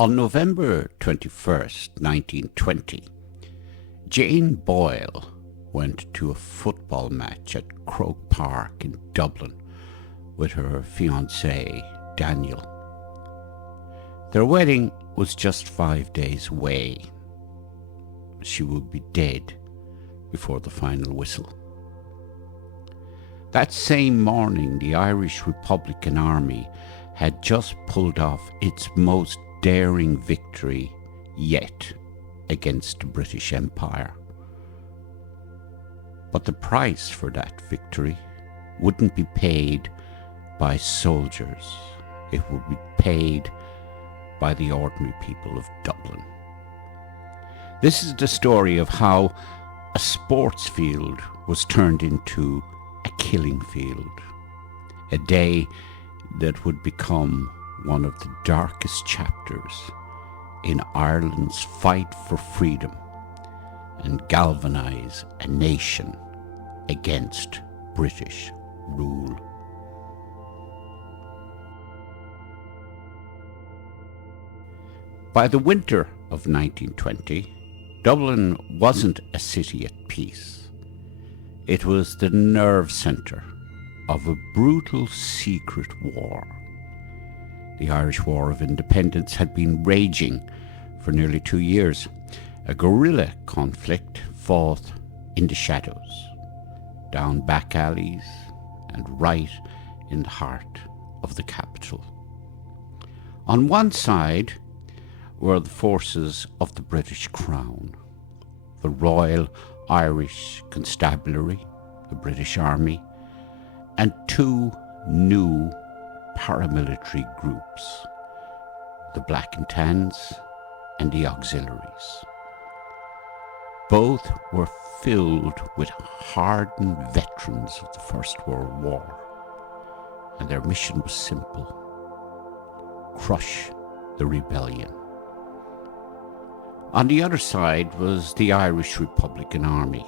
On November 21st, 1920, Jane Boyle went to a football match at Croke Park in Dublin with her fiancé, Daniel. Their wedding was just 5 days away. She would be dead before the final whistle. That same morning, the Irish Republican Army had just pulled off its most daring victory yet against the British Empire. But the price for that victory wouldn't be paid by soldiers. It would be paid by the ordinary people of Dublin. This is the story of how a sports field was turned into a killing field, a day that would become one of the darkest chapters in Ireland's fight for freedom and galvanize a nation against British rule. By the winter of 1920, Dublin wasn't a city at peace. It was the nerve centre of a brutal secret war. The Irish War of Independence had been raging for nearly 2 years, a guerrilla conflict fought in the shadows, down back alleys and right in the heart of the capital. On one side were the forces of the British Crown, the Royal Irish Constabulary, the British Army, and two new paramilitary groups, the Black and Tans and the Auxiliaries. Both were filled with hardened veterans of the First World War, and their mission was simple: crush the rebellion. On the other side was the Irish Republican Army,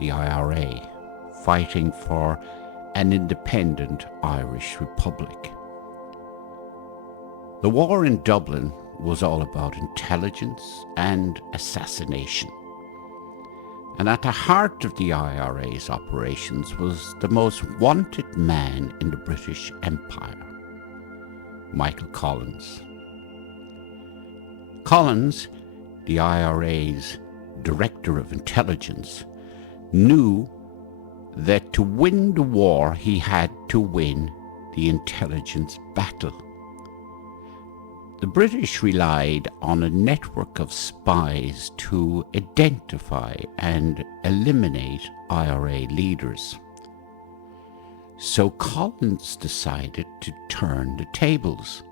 the IRA, fighting for an independent Irish Republic. The war in Dublin was all about intelligence and assassination. And at the heart of the IRA's operations was the most wanted man in the British Empire, Michael Collins. Collins, the IRA's Director of Intelligence, knew that to win the war he had to win the intelligence battle. The British relied on a network of spies to identify and eliminate IRA leaders. So Collins decided to turn the tables.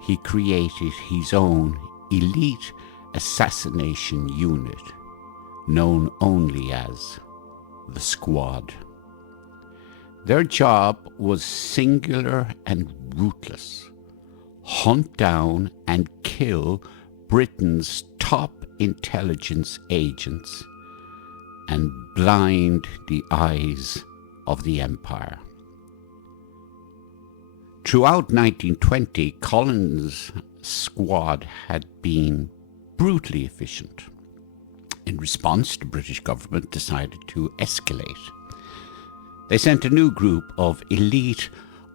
He created his own elite assassination unit, known only as the Squad. Their job was singular and ruthless: hunt down and kill Britain's top intelligence agents and blind the eyes of the Empire. Throughout 1920, Collins' squad had been brutally efficient. In response, the British government decided to escalate. They sent a new group of elite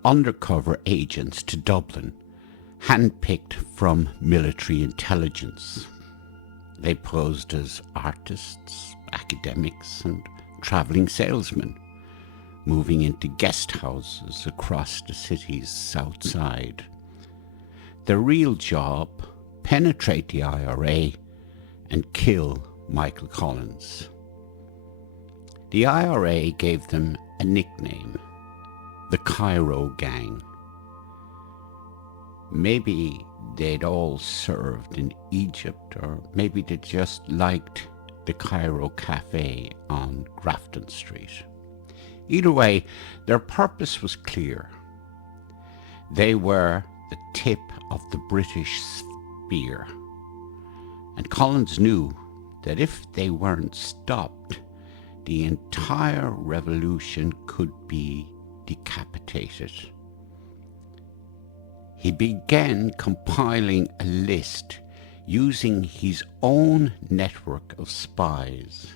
undercover agents to Dublin, handpicked from military intelligence. They posed as artists, academics, and travelling salesmen, moving into guest houses across the city's south side. Their real job: penetrate the IRA and kill Michael Collins. The IRA gave them a nickname: the Cairo Gang. Maybe they'd all served in Egypt, or maybe they just liked the Cairo Cafe on Grafton Street. Either way, their purpose was clear. They were the tip of the British spear, and Collins knew that if they weren't stopped, the entire revolution could be decapitated. he began compiling a list using his own network of spies,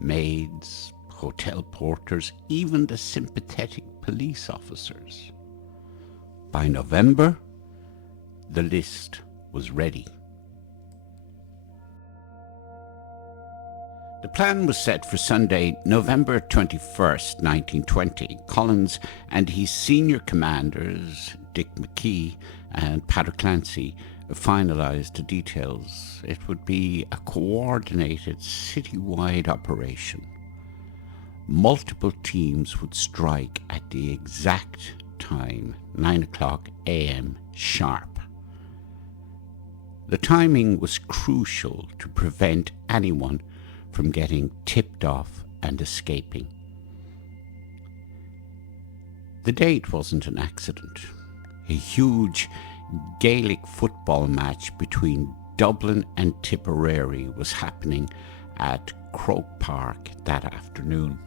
maids, hotel porters, even the sympathetic police officers. By November, the list was ready. The plan was set for Sunday, November 21st, 1920. Collins and his senior commanders, Dick McKee and Padder Clancy, finalised the details. It would be a coordinated citywide operation. Multiple teams would strike at the exact time, 9 o'clock a.m. sharp. The timing was crucial to prevent anyone from getting tipped off and escaping. The date wasn't an accident. A huge Gaelic football match between Dublin and Tipperary was happening at Croke Park that afternoon.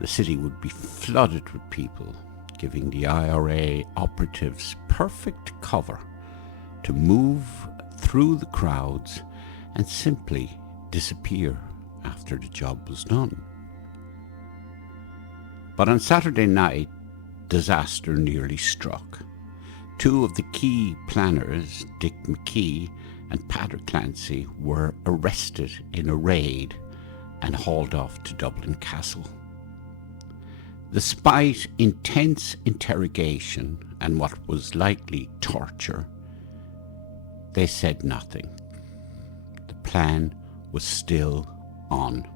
The city would be flooded with people, giving the IRA operatives perfect cover to move through the crowds and simply disappear after the job was done. But on Saturday night, disaster nearly struck. Two of the key planners, Dick McKee and Padder Clancy, were arrested in a raid and hauled off to Dublin Castle. Despite intense interrogation and what was likely torture, they said nothing. The plan was still on.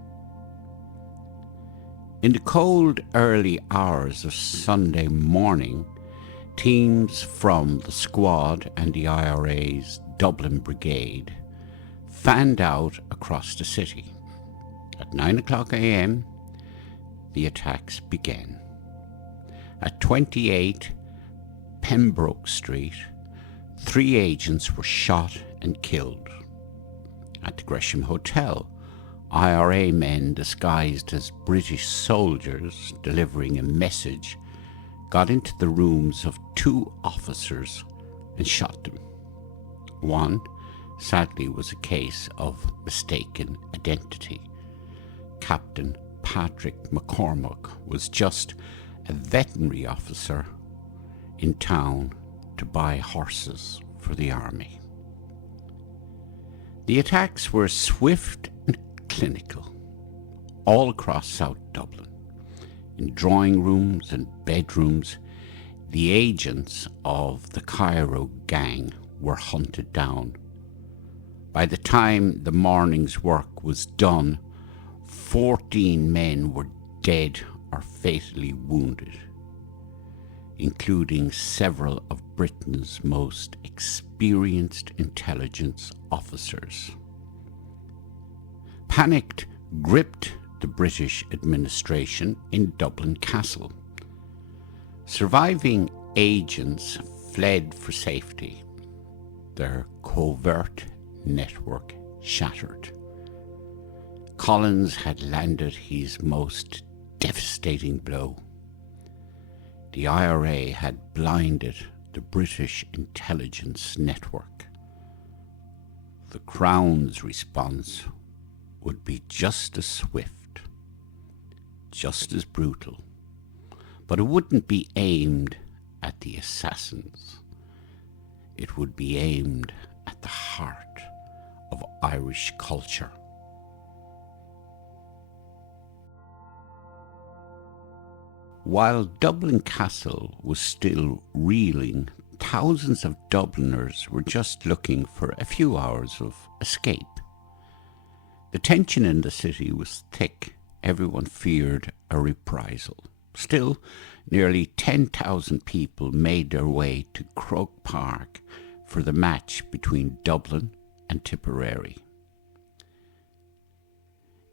In the cold early hours of Sunday morning, teams from the squad and the IRA's Dublin Brigade fanned out across the city. At 9 o'clock a.m., the attacks began. At 28 Pembroke Street, 3 agents were shot and killed. At the Gresham Hotel, IRA men disguised as British soldiers delivering a message got into the rooms of 2 officers and shot them. One, sadly, was a case of mistaken identity. Captain Patrick McCormack was just a veterinary officer in town to buy horses for the army. The attacks were swift and clinical, all across South Dublin. In drawing rooms and bedrooms, the agents of the Cairo gang were hunted down. By the time the morning's work was done, 14 men were dead or fatally wounded, including several of Britain's most experienced intelligence officers. Panic gripped the British administration in Dublin Castle. Surviving agents fled for safety, their covert network shattered. Collins had landed his most devastating blow. The IRA had blinded the British intelligence network. The Crown's response would be just as swift, just as brutal, but it wouldn't be aimed at the assassins. It would be aimed at the heart of Irish culture. While Dublin Castle was still reeling, thousands of Dubliners were just looking for a few hours of escape. The tension in the city was thick. Everyone feared a reprisal. Still, nearly 10,000 people made their way to Croke Park for the match between Dublin and Tipperary.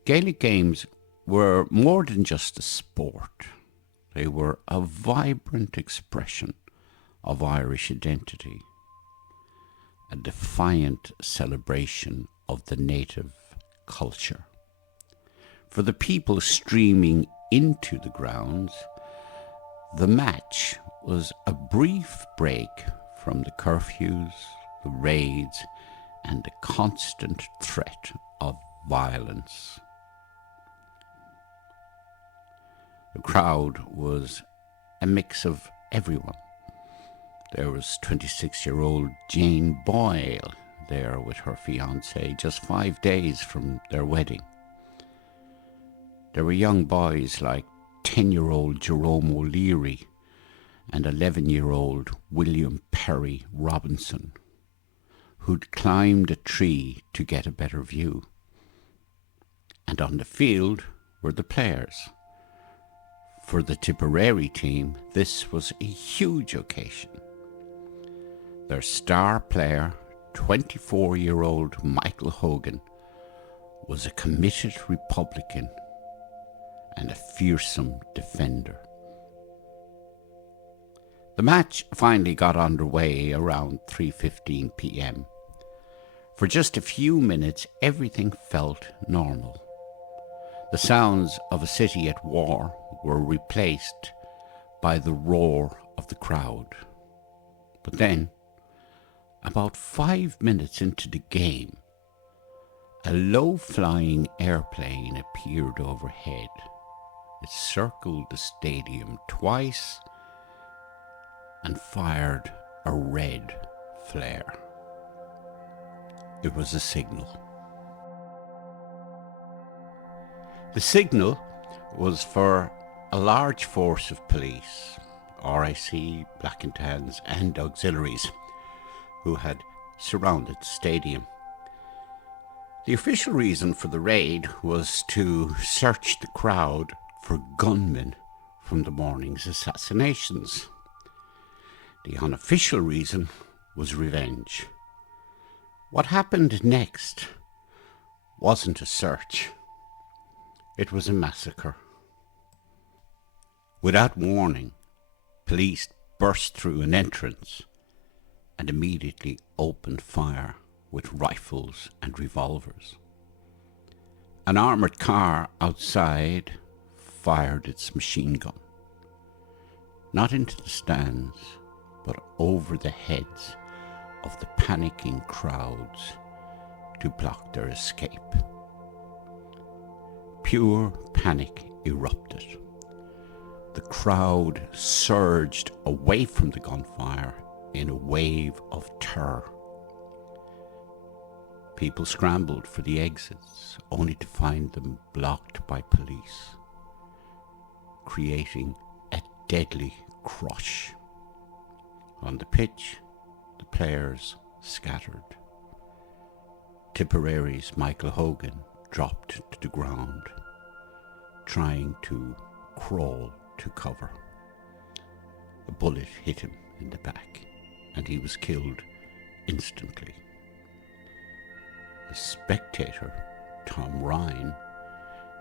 Gaelic games were more than just a sport. They were a vibrant expression of Irish identity, a defiant celebration of the native culture. For the people streaming into the grounds, the match was a brief break from the curfews, the raids, and the constant threat of violence. The crowd was a mix of everyone. There was 26-year-old Jane Boyle there with her fiancé, just 5 days from their wedding. There were young boys like 10-year-old Jerome O'Leary and 11-year-old William Perry Robinson, who'd climbed a tree to get a better view. And on the field were the players. For the Tipperary team, this was a huge occasion. Their star player, 24-year-old Michael Hogan, was a committed Republican and a fearsome defender. The match finally got underway around 3:15 p.m. For just a few minutes, everything felt normal. The sounds of a city at war were replaced by the roar of the crowd. But then, about 5 minutes into the game, a low-flying airplane appeared overhead. It circled the stadium twice and fired a red flare. It was a signal. The signal was for a large force of police, RIC, Black and Tans, and auxiliaries, who had surrounded the stadium. The official reason for the raid was to search the crowd for gunmen from the morning's assassinations. The unofficial reason was revenge. What happened next wasn't a search. It was a massacre. Without warning, police burst through an entrance and immediately opened fire with rifles and revolvers. An armoured car outside fired its machine gun, not into the stands, but over the heads of the panicking crowds to block their escape. Pure panic erupted. The crowd surged away from the gunfire in a wave of terror. People scrambled for the exits, only to find them blocked by police, creating a deadly crush. On the pitch, the players scattered. Tipperary's Michael Hogan dropped to the ground, trying to crawl to cover. A bullet hit him in the back, and he was killed instantly. A spectator, Tom Ryan,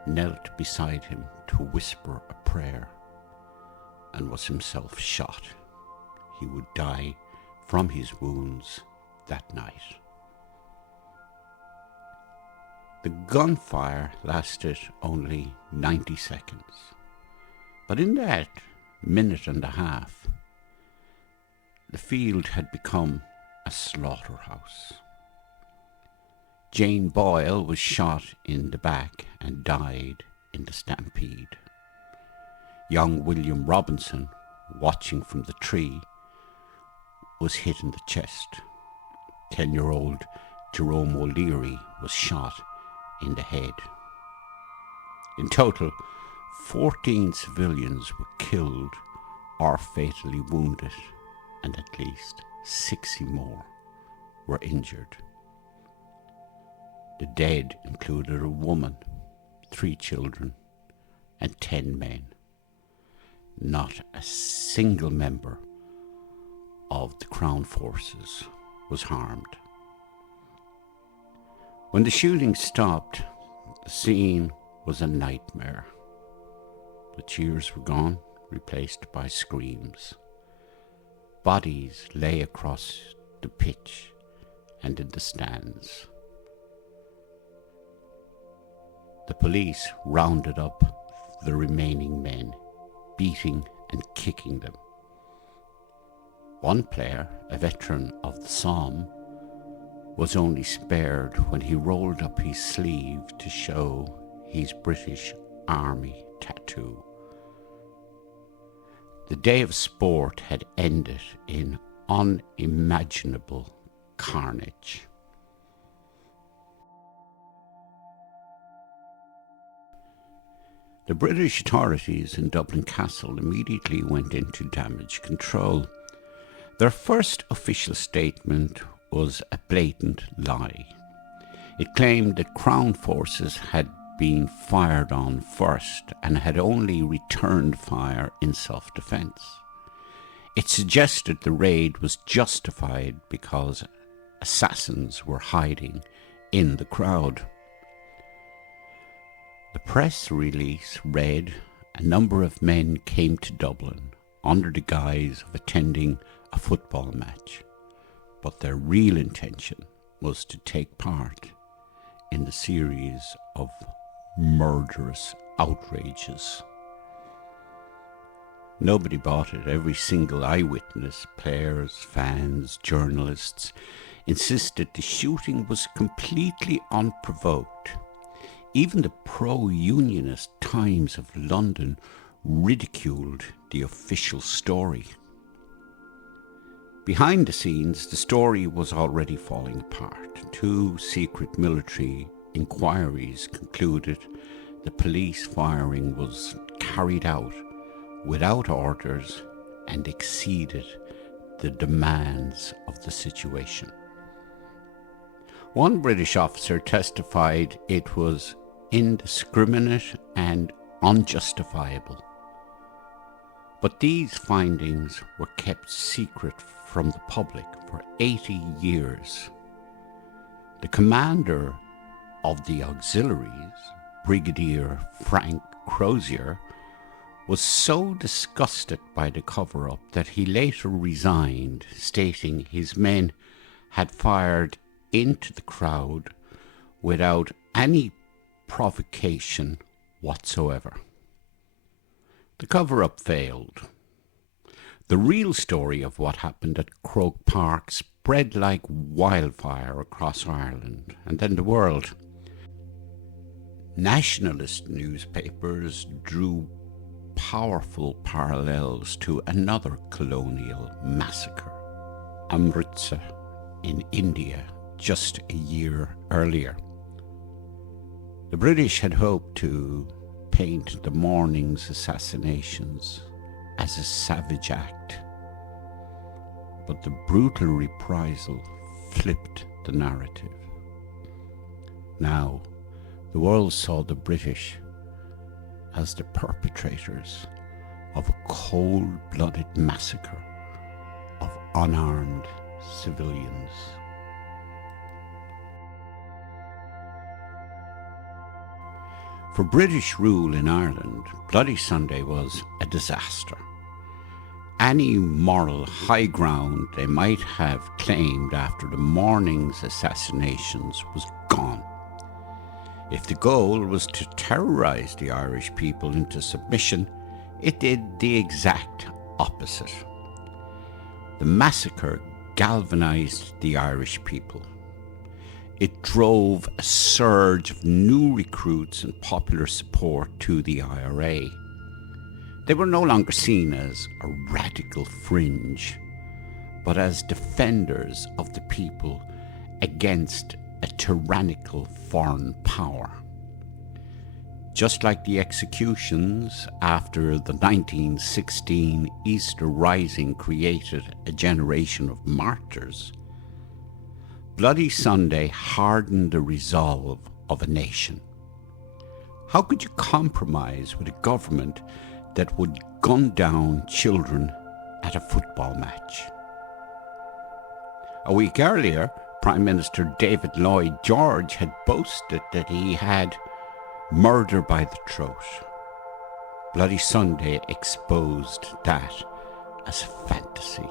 knelt beside him to whisper a prayer and was himself shot. He would die from his wounds that night. The gunfire lasted only 90 seconds, but in that minute and a half, the field had become a slaughterhouse. Jane Boyle was shot in the back and died in the stampede. Young William Robinson, watching from the tree, was hit in the chest. 10-year-old Jerome O'Leary was shot in the head. In total, 14 civilians were killed or fatally wounded, and at least 60 more were injured. The dead included a woman, 3 children, and 10 men. Not a single member of the Crown forces was harmed. When the shooting stopped, the scene was a nightmare. The cheers were gone, replaced by screams. Bodies lay across the pitch and in the stands. The police rounded up the remaining men, beating and kicking them, One player, a veteran of the Somme, was only spared when he rolled up his sleeve to show his British Army tattoo. The day of sport had ended in unimaginable carnage. The British authorities in Dublin Castle immediately went into damage control. Their first official statement was a blatant lie. It claimed that Crown forces had been fired on first and had only returned fire in self-defence. It suggested the raid was justified because assassins were hiding in the crowd. The press release read, "A number of men came to Dublin under the guise of attending a football match, but their real intention was to take part in the series of murderous outrages." Nobody bought it. Every single eyewitness, players, fans, journalists, insisted the shooting was completely unprovoked. Even the pro-unionist Times of London ridiculed the official story. Behind the scenes, the story was already falling apart. 2 secret military inquiries concluded the police firing was carried out without orders and exceeded the demands of the situation. One British officer testified it was indiscriminate and unjustifiable. But these findings were kept secret from the public for 80 years. The commander of the auxiliaries, Brigadier Frank Crozier, was so disgusted by the cover-up that he later resigned, stating his men had fired into the crowd without any provocation whatsoever. The cover-up failed. The real story of what happened at Croke Park spread like wildfire across Ireland and then the world. Nationalist newspapers drew powerful parallels to another colonial massacre, Amritsar in India, just a year earlier. The British had hoped to paint the morning's assassinations as a savage act, but the brutal reprisal flipped the narrative. Now, the world saw the British as the perpetrators of a cold-blooded massacre of unarmed civilians. For British rule in Ireland, Bloody Sunday was a disaster. Any moral high ground they might have claimed after the morning's assassinations was gone. If the goal was to terrorise the Irish people into submission, it did the exact opposite. The massacre galvanized the Irish people. It drove a surge of new recruits and popular support to the IRA. They were no longer seen as a radical fringe, but as defenders of the people against a tyrannical foreign power. Just like the executions after the 1916 Easter Rising created a generation of martyrs, Bloody Sunday hardened the resolve of a nation. How could you compromise with a government that would gun down children at a football match? A week earlier, Prime Minister David Lloyd George had boasted that he had murder by the throat. Bloody Sunday exposed that as a fantasy.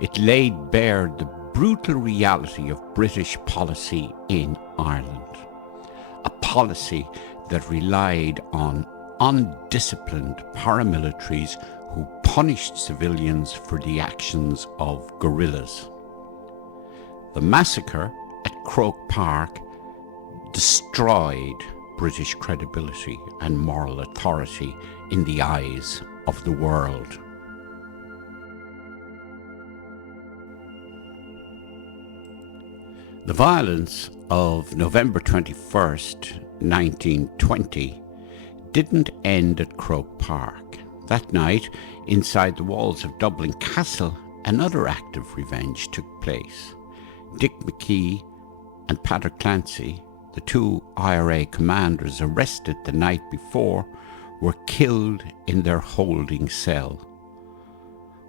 It laid bare the brutal reality of British policy in Ireland, a policy that relied on undisciplined paramilitaries who punished civilians for the actions of guerrillas. The massacre at Croke Park destroyed British credibility and moral authority in the eyes of the world. The violence of November 21st, 1920 didn't end at Croke Park. That night, inside the walls of Dublin Castle, another act of revenge took place. Dick McKee and Pater Clancy, the two IRA commanders arrested the night before, were killed in their holding cell.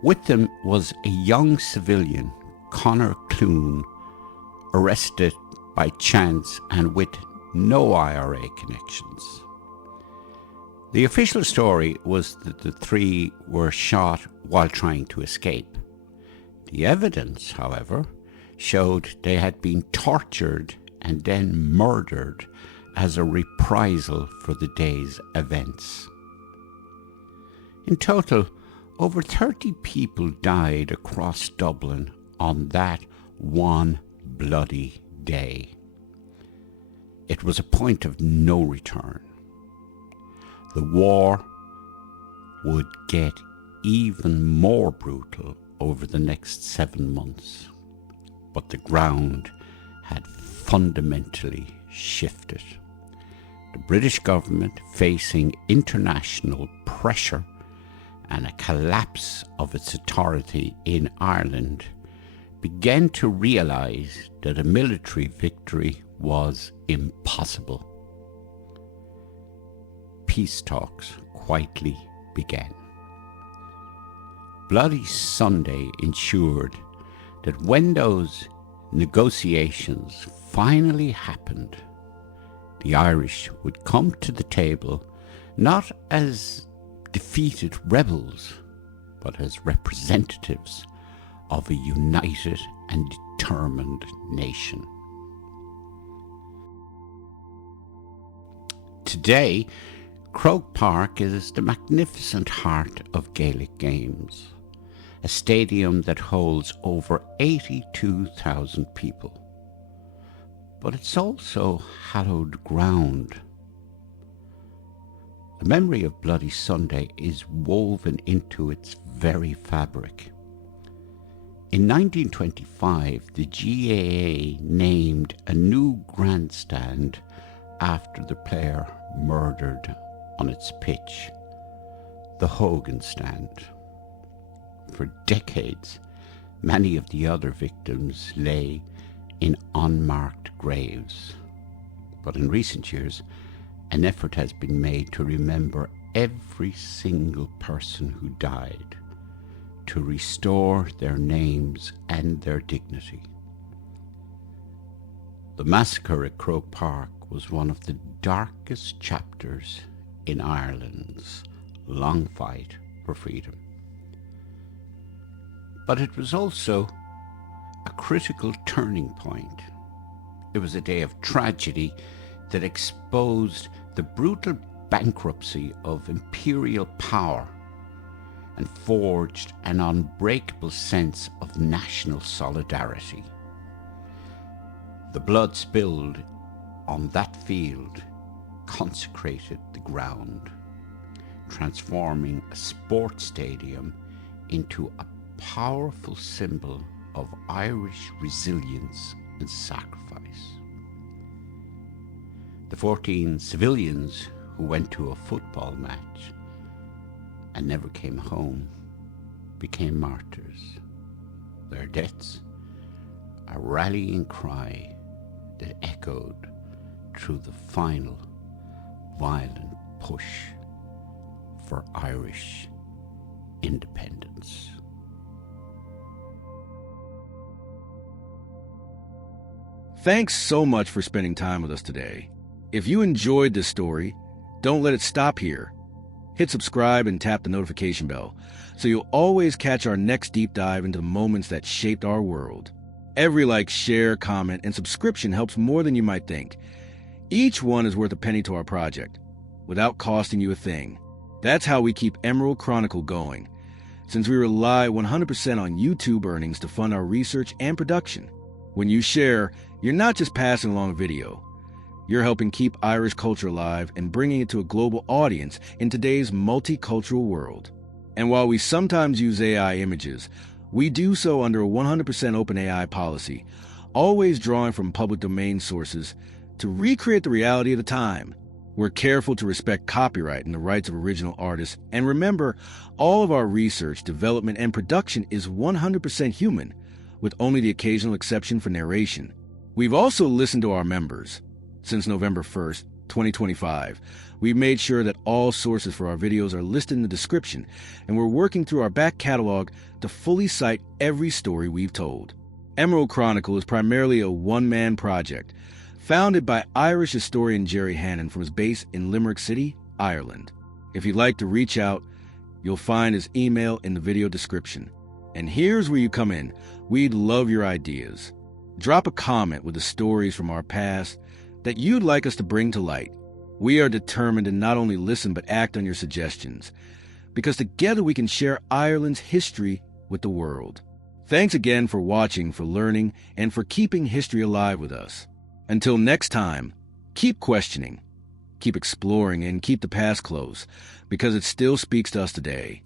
With them was a young civilian, Conor Clune, arrested by chance and with no IRA connections. The official story was that the three were shot while trying to escape. The evidence, however, showed they had been tortured and then murdered as a reprisal for the day's events. In total, over 30 people died across Dublin on that one bloody day. It was a point of no return. The war would get even more brutal over the next 7 months, but the ground had fundamentally shifted. The British government, facing international pressure and a collapse of its authority in Ireland, began to realise that a military victory was impossible. Peace talks quietly began. Bloody Sunday ensured that when those negotiations finally happened, the Irish would come to the table not as defeated rebels, but as representatives of a united and determined nation. Today, Croke Park is the magnificent heart of Gaelic games, a stadium that holds over 82,000 people. But it's also hallowed ground. The memory of Bloody Sunday is woven into its very fabric. In 1925, the GAA named a new grandstand after the player murdered on its pitch, the Hogan Stand. For decades, many of the other victims lay in unmarked graves. But in recent years, an effort has been made to remember every single person who died, to restore their names and their dignity. The massacre at Croke Park was one of the darkest chapters in Ireland's long fight for freedom. But it was also a critical turning point. It was a day of tragedy that exposed the brutal bankruptcy of imperial power and forged an unbreakable sense of national solidarity. The blood spilled on that field consecrated the ground, transforming a sports stadium into a powerful symbol of Irish resilience and sacrifice. The 14 civilians who went to a football match and never came home became martyrs. Their deaths, a rallying cry that echoed through the final violent push for Irish independence. Thanks so much for spending time with us today. If you enjoyed this story, don't let it stop here. Hit subscribe and tap the notification bell so you'll always catch our next deep dive into the moments that shaped our world. Every like, share, comment, and subscription helps more than you might think. Each one is worth a penny to our project, without costing you a thing. That's how we keep Emerald Chronicle going. since we rely 100% on YouTube earnings to fund our research and production. When you share, you're not just passing along a video. You're helping keep Irish culture alive and bringing it to a global audience in today's multicultural world. And while we sometimes use AI images, we do so under a 100% open AI policy, always drawing from public domain sources to recreate the reality of the time. We're careful to respect copyright and the rights of original artists, and remember, all of our research, development, and production is 100% human, with only the occasional exception for narration. We've also listened to our members. Since November 1st, 2025, we've made sure that all sources for our videos are listed in the description, and we're working through our back catalog to fully cite every story we've told. Emerald Chronicle is primarily a one-man project, founded by Irish historian HANNAN from his base in Limerick City, Ireland. If you'd like to reach out, you'll find his email in the video description. And here's where you come in. We'd love your ideas. Drop a comment with the stories from our past that you'd like us to bring to light. We are determined to not only listen but act on your suggestions, because together we can share Ireland's history with the world. Thanks again for watching, for learning, and for keeping history alive with us. Until next time, keep questioning, keep exploring, and keep the past close, because it still speaks to us today.